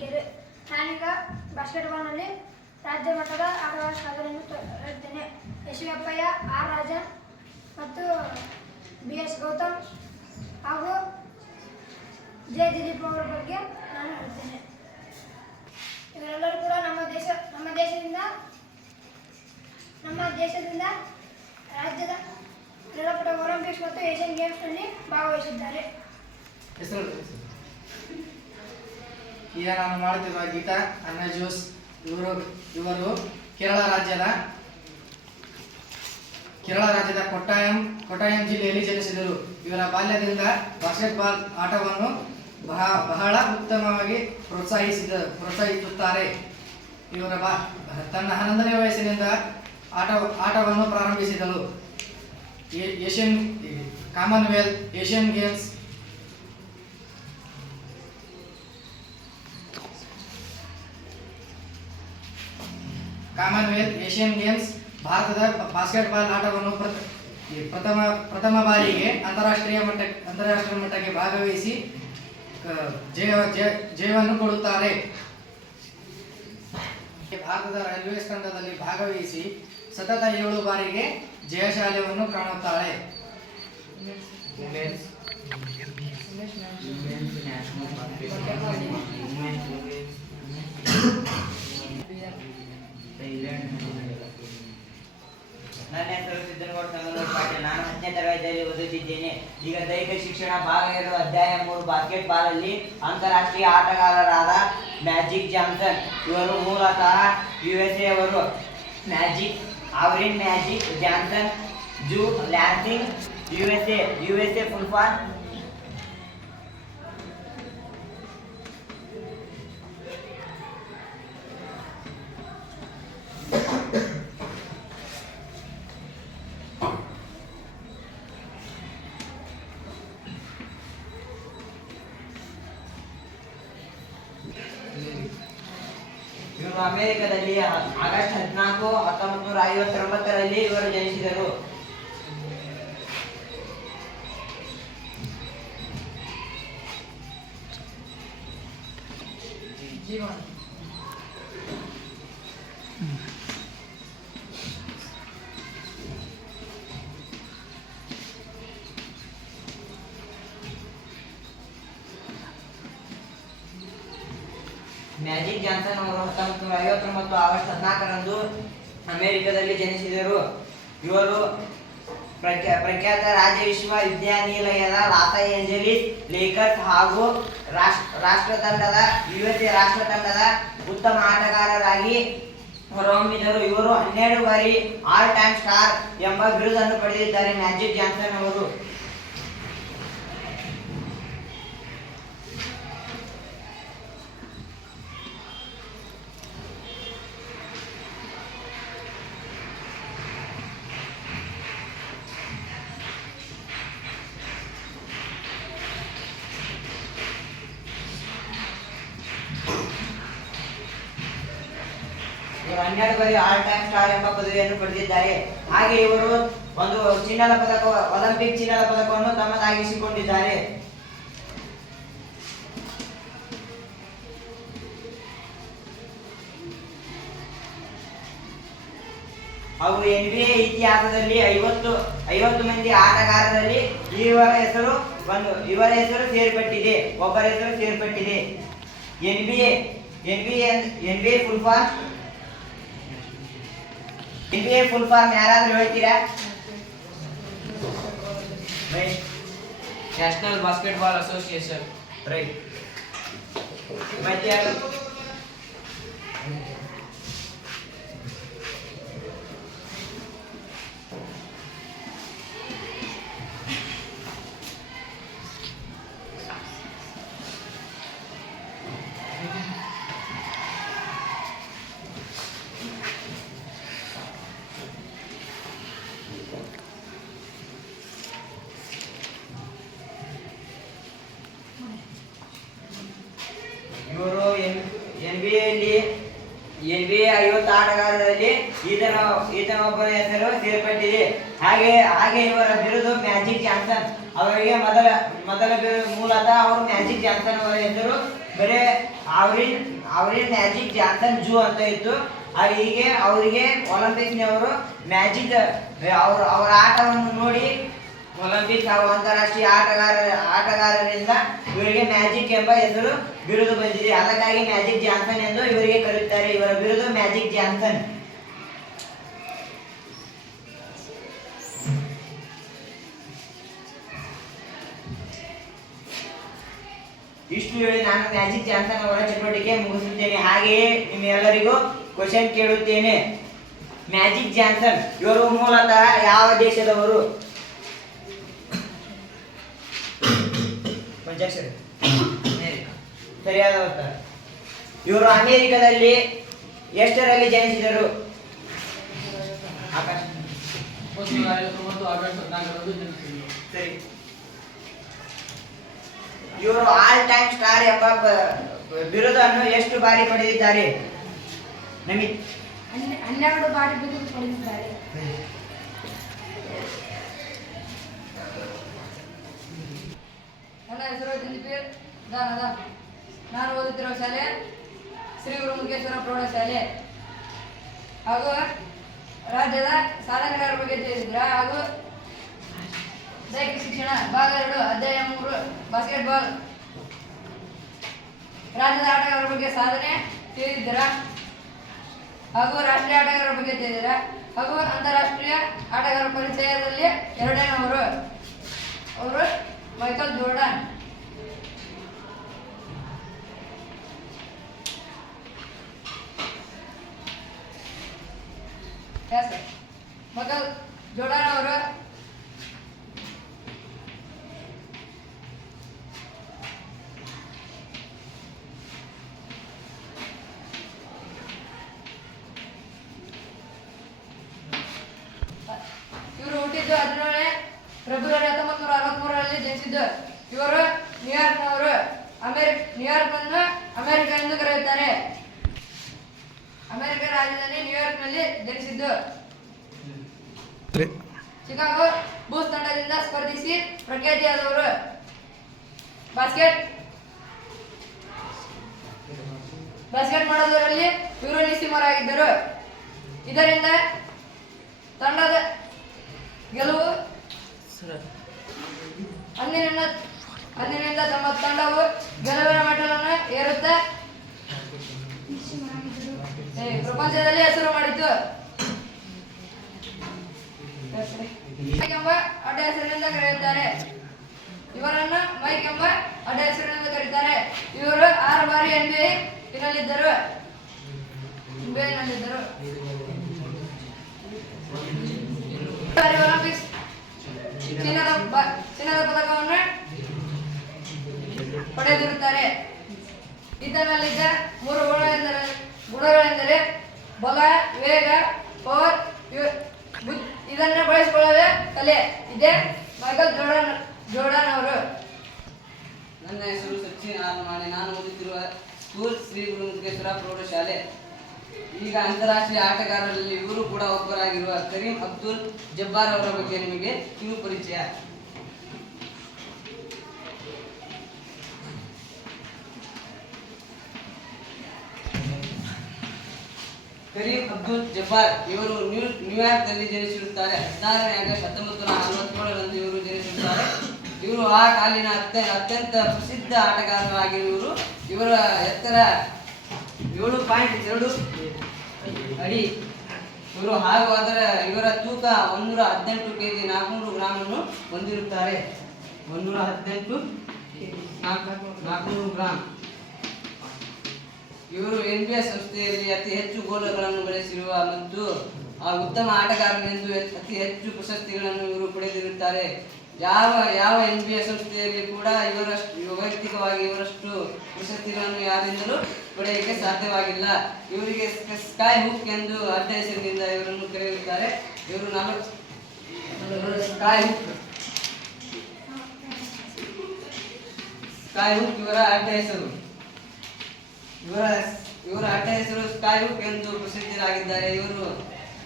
ಹುಡುಗಿಯರು. ನಾನೀಗ ಬಾಸ್ಕೆಟ್ಬಾಲ್ನಲ್ಲಿ ರಾಜ್ಯ ಮಟ್ಟದ ಆಟಗಾರ ಸಾಧನೆಯನ್ನು ತೋರಿದ್ದೇನೆ. ಯಶವಪ್ಪಯ್ಯ, ಆರ್ ರಾಜನ್ ಮತ್ತು BS ಗೌತಮ್ ಹಾಗೂ ಜೆ ದಿಲೀಪ್ ಅವರ ಬಗ್ಗೆ ನಾನು ಹೇಳ್ತೇನೆ. ಇವರೆಲ್ಲರೂ ಕೂಡ ನಮ್ಮ ದೇಶದಿಂದ ರಾಜ್ಯದ ಕ್ರೀಡಾಪಟ ಒಲಿಂಪಿಕ್ಸ್ ಮತ್ತು ಏಷ್ಯನ್ ಗೇಮ್ಸ್ನಲ್ಲಿ ಭಾಗವಹಿಸಿದ್ದಾರೆ. ಈಗ ನಾನು ಮಾಡುತ್ತಿರುವ ಗೀತಾ ಅನ್ನ ಜೋಸ್ ಇವರು ಕೇರಳ ರಾಜ್ಯದ ಕೊಟ್ಟಾಯಂ ಜಿಲ್ಲೆಯಲ್ಲಿ ಜನಿಸಿದರು. ಇವರ ಬಾಲ್ಯದಿಂದ ಬಾಸ್ಕೆಟ್ಬಾಲ್ ಆಟವನ್ನು ಬಹಳ ಉತ್ತಮವಾಗಿ ಪ್ರೋತ್ಸಾಹಿಸುತ್ತಾರೆ. ಇವರ ತನ್ನ 11ನೇ ವಯಸ್ಸಿನಿಂದ ಆಟವನ್ನು ಪ್ರಾರಂಭಿಸಿದಳು. ಕಾಮನ್ವೆಲ್ತ್, ಏಷ್ಯನ್ ಗೇಮ್ಸ್, ಭಾರತದ ಬಾಸ್ಕೆಟ್ಬಾಲ್ ಆಟವನ್ನು ಪ್ರಥಮ ಬಾರಿಗೆ ಅಂತಾರಾಷ್ಟ್ರೀಯ ಮಟ್ಟಕ್ಕೆ ಭಾಗವಹಿಸಿ ಜಯವನ್ನು ಕೊಡುತ್ತಾರೆ. ಭಾರತದ ರೈಲ್ವೆ ತಂಡದಲ್ಲಿ ಭಾಗವಹಿಸಿ ಸತತ 7 ಬಾರಿಗೆ ಜಯಶಾಲಿಯನ್ನು ಕಾಣುತ್ತಾಳೆ. ನನ್ನ ಹೆಸರು ಸಿದ್ದನಗೌಡ ಸಂಗನೂರು ಪಾಟೀಲ್. ನಾನು 10ನೇ ತರಗತಿಯಲ್ಲಿ ಓದುತ್ತಿದ್ದೇನೆ. ಈಗ ದೈಹಿಕ ಶಿಕ್ಷಣ ಭಾಗ 2 ಅಧ್ಯಾಯ 3 ಬಾಸ್ಕೆಟ್ಬಾಲ್ ಅಲ್ಲಿ ಅಂತಾರಾಷ್ಟ್ರೀಯ ಆಟಗಾರರಾದ ಮ್ಯಾಜಿಕ್ ಜಾನ್ಸನ್ ಇವರು ಮೂಲತಃ USA ಅವರು. Magic Johnson zoo ಲ್ಯಾನ್ಸಿಂಗ್ USA full form ಇವರು ಅಮೆರಿಕದಲ್ಲಿ ಆಗಸ್ಟ್ 14, 1959ರಲ್ಲಿ ಇವರು ಜನಿಸಿದರು. ಮ್ಯಾಜಿಕ್ ಜಾನ್ಸನ್ ಅವರು 1959 ಆಗಸ್ಟ್ 14ರಂದು ಅಮೆರಿಕದಲ್ಲಿ ಜನಿಸಿದರು. ಇವರು ಪ್ರಖ್ಯಾತ ರಾಜ್ಯ ವಿಶ್ವವಿದ್ಯಾನಿಲಯದ ಲಾಸ್ ಏಂಜಲೀಸ್ ಲೇಕರ್ಸ್ ಹಾಗೂ USA ರಾಷ್ಟ್ರ ತಂಡದ ಉತ್ತಮ ಆಟಗಾರರಾಗಿ ಹೊರಹೊಮ್ಮಿದರು. ಇವರು 12 ಬಾರಿ ಆಲ್ ಟೈಮ್ ಸ್ಟಾರ್ ಎಂಬ ಬಿರುದನ್ನು ಪಡೆದಿದ್ದಾರೆ. ಮ್ಯಾಜಿಕ್ ಜಾನ್ಸನ್ ಅವರು ಇವರು 12 ಬಾರಿ ಆಲ್ ಟೈಮ್ ಸ್ಟಾರ್ ಎಂಬ ಪದವಿಯನ್ನು ಪಡೆದಿದ್ದಾರೆ. ಹಾಗೆ ಇವರು ಒಂದು ಒಲಿಂಪಿಕ್ ಚಿನ್ನದ ಪದಕವನ್ನು ತಮ್ಮದಾಗಿಸಿಕೊಂಡಿದ್ದಾರೆ. ಹಾಗೂ NBA ಇತಿಹಾಸದಲ್ಲಿ 50 ಮಂದಿ ಆಟಗಾರರಲ್ಲಿ ಇವರ ಹೆಸರು ಸೇರ್ಪಟ್ಟಿದೆ. ಒಬ್ಬರ ಹೆಸರು ಸೇರ್ಪಟ್ಟಿದೆ. NBA ಫುಲ್ ಫಾರ್ಮ್ ಯಾರಾದ್ರೂ ಹೇಳ್ತೀರಾ? National basketball association. ರೈಟ್. ಮತ್ತೆ ಇವರು NBA 50 ಆಟಗಾರರಲ್ಲಿ ಈತನೊಬ್ಬರ ಹೆಸರು ಸೇರ್ಪಟ್ಟಿದೆ. ಹಾಗೆ ಇವರ ಬಿರುದು ಮ್ಯಾಜಿಕ್ ಜಾನ್ಸನ್. ಅವರಿಗೆ ಮೊದಲ ಬಿರುದು ಮೂಲತಃ ಅವರು ಮ್ಯಾಜಿಕ್ ಜಾನ್ಸನ್ ಅವರ ಹೆಸರು ಬರೇ ಅವ್ರಿನ್ ಮ್ಯಾಜಿಕ್ ಜಾನ್ಸನ್ ಜೂ ಅಂತ ಇತ್ತು. ಹೀಗೆ ಅವರಿಗೆ ಒಲಿಂಪಿಕ್ನವರು ಮ್ಯಾಜಿಕ್ ಅವರ ಆಟವನ್ನು ನೋಡಿ ಒಲಿಂಪಿಕ್ ಹಾಗೂ ಅಂತಾರಾಷ್ಟ್ರೀಯ ಆಟಗಾರರಿಂದ ಇವರಿಗೆ ಮ್ಯಾಜಿಕ್ ಎಂಬ ಹೆಸರು ಬಿರುದು ಬಂದಿದೆ. ಅದಕ್ಕಾಗಿ ಮ್ಯಾಜಿಕ್ ಜಾನ್ಸನ್ ಎಂದು ಇವರಿಗೆ ಕರೆಯುತ್ತಾರೆ. ಇವರ ಬಿರುದು ಮ್ಯಾಜಿಕ್ ಜಾನ್ಸನ್. ಇಷ್ಟು ಹೇಳಿ ನಾನು ಮ್ಯಾಜಿಕ್ ಜಾನ್ಸನ್ ಅವರ ಚಟುವಟಿಕೆ ಮುಗಿಸುತ್ತೇನೆ. ಹಾಗೆಯೇ ನಿಮ್ಮೆಲ್ಲರಿಗೂ ಕ್ವಶನ್ ಕೇಳುತ್ತೇನೆ. ಮ್ಯಾಜಿಕ್ ಜಾನ್ಸನ್ ಇವರು ಮೂಲತಃ ಯಾವ ದೇಶದವರು? ಪಂಚಾಕ್ಷರಿ ಸರಿಯಾದ ಉತ್ತರ. ಇವರು ಅಮೆರಿಕದಲ್ಲಿ ಎಷ್ಟರಲ್ಲಿ ಜನಿಸಿದರು? ಆಕಾಶ್ ಸರಿ. ಇವರು ಆಲ್ ಟೈಮ್ ಸ್ಟಾರ್ ಎಂಬ ಬಿರುದನ್ನು ಎಷ್ಟು ಬಾರಿ ಪಡೆದಿದ್ದಾರೆ? ನಮಿತ್ 12 ಬಾರಿ ಬಿರುದು ಪಡೆದಿದ್ದಾರೆ. ನನ್ನ ಹೆಸರು ದಿಲೀಪೀರ್ ದಾನದ. ನಾನು ಓದುತ್ತಿರುವ ಶಾಲೆ ಶ್ರೀ ಗುರು ಮುರುಘೇಶ್ವರ ಪ್ರೌಢಶಾಲೆ. ಹಾಗೂ ರಾಜ್ಯದ ಸಾಧನೆಗಾರರ ಬಗ್ಗೆ ತಿಳಿದಿದ್ದೀರಾ? ಹಾಗೂ ದೈಹಿಕ ಶಿಕ್ಷಣ ಭಾಗ 2 ಅಧ್ಯಾಯ 3 ಬಾಸ್ಕೆಟ್ಬಾಲ್ ರಾಜ್ಯದ ಆಟಗಾರರ ಬಗ್ಗೆ ಸಾಧನೆ ತಿಳಿದಿದ್ದೀರಾ? ಹಾಗೂ ರಾಷ್ಟ್ರೀಯ ಆಟಗಾರರ ಬಗ್ಗೆ ತಿಳಿದಿದ್ದೀರಾ? ಹಾಗೂ ಅಂತಾರಾಷ್ಟ್ರೀಯ ಆಟಗಾರರ ಪರಿಚಯದಲ್ಲಿ 2ನೇನವರು ಅವರು ಮೈಕಲ್ ಜೋರ್ಡನ್. ಮೈಕಲ್ ಜೋರ್ಡನ್ ಅವರು ಹುಟ್ಟಿದ್ದು 17 ಫೆಬ್ರವರಿ 1963ರಲ್ಲಿ ಜನಿಸಿದ್ದು. ಇವರು ನ್ಯೂಯಾರ್ಕ್ನವರು. ನ್ಯೂಯಾರ್ಕ್ನನ್ನು ಅಮೆರಿಕ ಎಂದು ಕರೆಯುತ್ತಾರೆ. ಅಮೆರಿಕ ರಾಜ್ಯದಲ್ಲಿ ನ್ಯೂಯಾರ್ಕ್ನಲ್ಲಿ ಜನಿಸಿದ್ದು. ಚಿಕಾಗೋ ಬೂಲ್ಸ್ ತಂಡದಿಂದ ಸ್ಪರ್ಧಿಸಿ ಪ್ರಖ್ಯಾತಿಯಾದವರು. ಬಾಸ್ಕೆಟ್ ಮಾಡೋದರಲ್ಲಿ ಇವರು ನಿಸ್ಸೀಮರಾಗಿದ್ದರು. ಇದರಿಂದ ತಂಡದ ಗೆಲುವು ಅಂದಿನಿಂದ ತಮ್ಮ ತಂಡವು ಗೆಲುವಿನ ಮೆಟ್ಟಲನ್ನು ಏರುತ್ತಾ ಪ್ರಪಂಚದಲ್ಲಿ ಹೆಸರು ಮಾಡಿತು. ಮೈಕ್ ಎಂಬ ಅಡ್ಡ ಹೆಸರಿನಿಂದ ಕರೆಯುತ್ತಾರೆ. ಇವರನ್ನು ಮೈಕ್ ಎಂಬ ಅಡ್ಡ ಹೆಸರಿನಿಂದ ಕರೆಯುತ್ತಾರೆ. ಇವರು 6 ಬಾರಿ NBA ನಲ್ಲಿದ್ದರು. ಒಲಿಂಪಿಕ್ಸ್ ಚಿನ್ನದ ಪದಕವನ್ನು ಪಡೆದಿರುತ್ತಾರೆ. ಈತನಲ್ಲಿದ್ದ 3 ಗುಣಗಳೆಂದರೆ ಬಲ, ವೇಗ, ಪವರ್. ಇದನ್ನು ಬಳಸಿಕೊಳ್ಳುವ ಕಲೆ. ಇದೇ ಮೈಕಲ್ ಜೋರ್ಡನ್ ಅವರು. ನನ್ನ ಹೆಸರು ಸಚಿನ್ ಆರ್ಮಾಣೆ. ನಾನು ಓದುತ್ತಿರುವ ಸ್ಕೂಲ್ ಶ್ರೀ ಗುರು ಮುರುಘೇಶ್ವರ ಪ್ರೌಢಶಾಲೆ. ಈಗ ಅಂತಾರಾಷ್ಟ್ರೀಯ ಆಟಗಾರರಲ್ಲಿ ಇವರು ಕೂಡ ಒಬ್ಬರಾಗಿರುವ ಕರೀಂ ಅಬ್ದುಲ್ ಜಬ್ಬಾರ್ ಅವರ ಬಗ್ಗೆ ನಿಮಗೆ ಕಿರು ಪರಿಚಯ. ಕರೀಂ ಅಬ್ದುಲ್ ಜಬ್ಬಾರ್ ಇವರು ನ್ಯೂಯಾರ್ಕ್ನಲ್ಲಿ ಜನಿಸಿರುತ್ತಾರೆ. 16 ಆಗಸ್ಟ್ 1947ರಂದು ಇವರು ಜನಿಸಿರುತ್ತಾರೆ. ಇವರು ಆ ಕಾಲಿನ ಅತ್ಯಂತ ಪ್ರಸಿದ್ಧ ಆಟಗಾರರಾಗಿರುವರು. ಇವರ ಎತ್ತರ 7.2 ಅಡಿ. ಹಾಗೂ ಇವರ ತೂಕ 118 kg 400 ಗ್ರಾಮನ್ನು ಹೊಂದಿರುತ್ತಾರೆ. 118 400 ಗ್ರಾಮ್. ಇವರು NBA ಸಂಸ್ಥೆಯಲ್ಲಿ ಅತಿ ಹೆಚ್ಚು ಗೋಲುಗಳನ್ನು ಗಳಿಸಿರುವ ಮತ್ತು ಉತ್ತಮ ಆಟಗಾರನೆಂದು ಅತಿ ಹೆಚ್ಚು ಪ್ರಶಸ್ತಿಗಳನ್ನು ಇವರು ಪಡೆದಿರುತ್ತಾರೆ. ಯಾವ NBA ಸಂಸ್ಥೆಯಲ್ಲಿ ಕೂಡ ವೈಯಕ್ತಿಕವಾಗಿ ಇವರಷ್ಟು ಪ್ರಶಸ್ತಿಗಳನ್ನು ಯಾರಿಂದಲೂ ಪಡೆಯಲಿಕ್ಕೆ ಸಾಧ್ಯವಾಗಿಲ್ಲ. ಇವರಿಗೆ ಸ್ಕೈ ಹುಕ್ ಎಂದು ಅಡ್ಡ ಹೆಸರಿನಿಂದ ಇವರನ್ನು ಕರೆಯುತ್ತಾರೆ. ಇವರು ಸ್ಕೈ ಹುಕ್ ಇವರ ಅಡ್ಡ ಹೆಸರು. ಇವರ ಅಡ್ಡ ಹೆಸರು ಸ್ಕೈ ಹುಕ್ ಎಂದು ಪ್ರಸಿದ್ಧರಾಗಿದ್ದಾರೆ. ಇವರು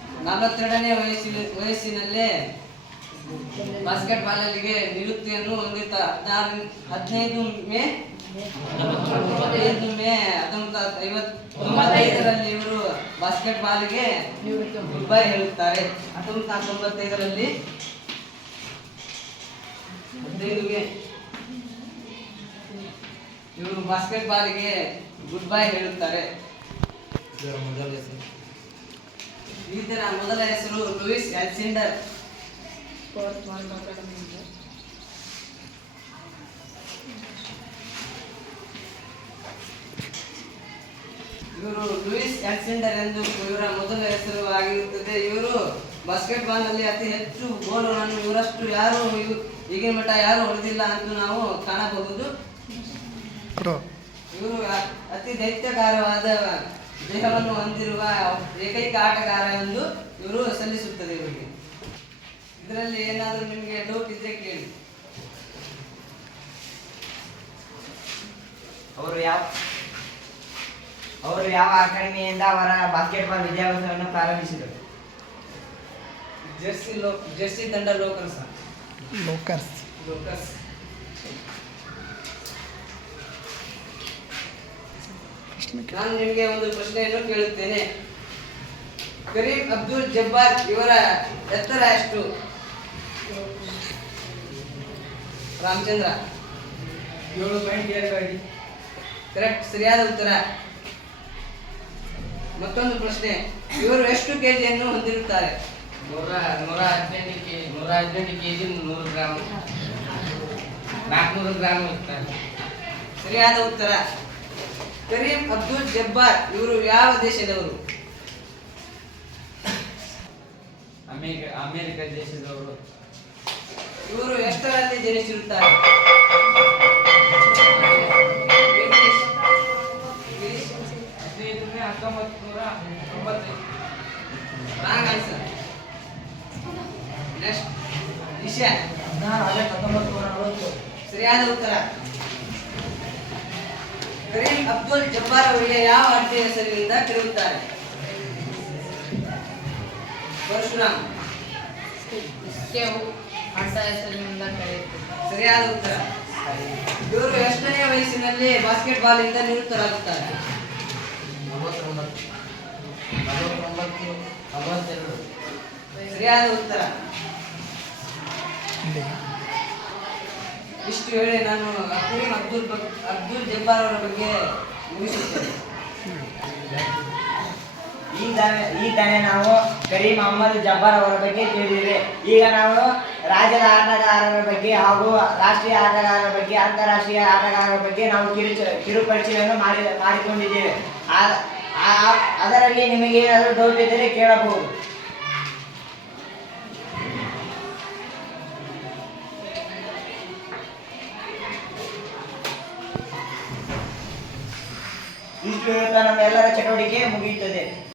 42ನೇ ವಯಸ್ಸಿನಲ್ಲೇ ಬಾಸ್ಕೆಟ್ ಬಾಲ್ ಅಲ್ಲಿಗೆ ನಿವೃತ್ತಿಯನ್ನು ಹೊಂದಿರುತ್ತಾರೆ. 15 ಮೇ 1995ರಲ್ಲಿ ಇವರು ಬಾಸ್ಕೆಟ್ ಬಾಲ್ಗೆ ಗುಡ್ ಬೈ ಹೇಳುತ್ತಾರೆ. 1995ರಲ್ಲಿ 15 ಮೇ ಇವರು ಬಾಸ್ಕೆಟ್ ಬಾಲ್ಗೆ ಗುಡ್ ಬೈ ಹೇಳುತ್ತಾರೆ. ಈತನ ಮೊದಲ ಹೆಸರು ಲೂಯಿಸ್ ಅಲೆಕ್ಸಾಂಡರ್. ಇವರು ಲೂಯಿಸ್ ಅಲೆಕ್ಸಾಂಡರ್ ಎಂದು ಇವರ ಮೊದಲ ಹೆಸರು ಆಗಿರುತ್ತದೆ. ಇವರು ಬಾಸ್ಕೆಟ್ ಬಾಲ್ ನಲ್ಲಿ ಅತಿ ಹೆಚ್ಚು ಗೋಲುಗಳನ್ನು ಇವರಷ್ಟು ಯಾರು ಈಗಿನ ಮಟ್ಟ ಯಾರು ಹೊಡೆದಿಲ್ಲ ಅಂತ ನಾವು ಕಾಣಬಹುದು. ಇವರು ಅತಿ ದೈತ್ಯಕಾರವಾದ ದೇಹವನ್ನು ಹೊಂದಿರುವ ಏಕೈಕ ಆಟಗಾರ ಎಂದು ಇವರು ಸಲ್ಲಿಸುತ್ತದೆ. ಇವರಿಗೆ ಇದರಲ್ಲಿ ಏನಾದರೂ ನಿಮಗೆ ಡೌಟ್ ಇದ್ರೆ ಕೇಳಿ. ಅವರು ಯಾವ ಅಕಾಡೆಮಿಯಿಂದ ಅವರ ಬಾಸ್ಕೆಟ್ಬಾಲ್ ವಿದ್ಯಾಭ್ಯಾಸವನ್ನು ಪ್ರಾರಂಭಿಸಿದರು? ಜೆರ್ಸಿ ತಂಡ ಲೋಕರ್ಸ್. ನಾನು ನಿಮಗೆ ಒಂದು ಪ್ರಶ್ನೆಯನ್ನು ಕೇಳುತ್ತೇನೆ. ಕರೀಂ ಅಬ್ದುಲ್ ಜಬ್ಬಾರ್ ಇವರ ಎತ್ತರ ಎಷ್ಟು? ರಾಮಚಂದ್ರ 7.2 ಅಡಿ. ಕರೆಕ್ಟ್, ಸರಿಯಾದ ಉತ್ತರ. ಮತ್ತೊಂದು ಪ್ರಶ್ನೆ, ಇವರು ಎಷ್ಟು ಕೆಜಿಯನ್ನು ಹೊಂದಿರುತ್ತಾರೆ? 118 ಕೆಜಿ 100 ಗ್ರಾಮ್ 400 ಗ್ರಾಮ್ ಇರ್ತಾರೆ. ಸರಿಯಾದ ಉತ್ತರ. ಕರೀಂ ಅಬ್ದುಲ್ ಜಬ್ಬಾರ್ ಇವರು ಯಾವ ದೇಶದವರು? ಅಮೆರಿಕ ದೇಶದವರು. ಇವರು ಎಷ್ಟರಲ್ಲಿ ಜನಿಸಿರುತ್ತಾರೆ? English. 1995. Wrong answer. Next Nisha. 1940. ಸರಿಯಾದ ಉತ್ತರ. ಕರೀಂ ಅಬ್ದುಲ್ ಜಬ್ಬಾರ್ ಅವರಿಗೆ ಯಾವ ಅಡ್ಡಿ ಹೆಸರಿನಿಂದ ಕರೆಯುತ್ತಾರೆ? ಪರಶುರಾಮ್. ಅಡ್ಡ ಹೆಸರಿನಿಂದ ಕರೆಯುತ್ತಾರೆ. ಸರಿಯಾದ ಉತ್ತರ. ಇವರು ಎಷ್ಟನೇ ವಯಸ್ಸಿನಲ್ಲಿ ಬಾಸ್ಕೆಟ್ ಬಾಲ್ ಇಂದ ನಿವೃತ್ತರಾಗುತ್ತಾರೆ? 42. ಸರಿಯಾದ ಉತ್ತರ. ಇಷ್ಟು ಹೇಳಿ ನಾನು ಕರೀಂ ಅಬ್ದುಲ್ ಜಬ್ಬಾರ್ ಅವರ ಬಗ್ಗೆ ಮುಗಿಸುತ್ತೇನೆ. ಈ ತಾನೇ ನಾವು ಕರೀಂ ಅಹ್ಮದ್ ಜಬ್ಬಾರ್ ಅವರ ಬಗ್ಗೆ ತಿಳಿದಿದೆ. ಈಗ ನಾವು ರಾಜ್ಯದ ಆಟಗಾರರ ಬಗ್ಗೆ ಹಾಗೂ ರಾಷ್ಟ್ರೀಯ ಆಟಗಾರರ ಬಗ್ಗೆ, ಅಂತಾರಾಷ್ಟ್ರೀಯ ಆಟಗಾರರ ಬಗ್ಗೆ ನಾವು ಕಿರು ಪರಿಚಯವನ್ನು ಮಾಡಿಕೊಂಡಿದ್ದೇವೆ. ಅದರಲ್ಲಿ ನಿಮಗೆ ಏನಾದರೂ ಡೌಟ್ ಇದ್ದರೆ ಕೇಳಬಹುದು. ಇಷ್ಟು ಹೇಳುತ್ತಾ ನಮ್ಮೆಲ್ಲರ ಚಟುವಟಿಕೆ ಮುಗಿಯುತ್ತದೆ.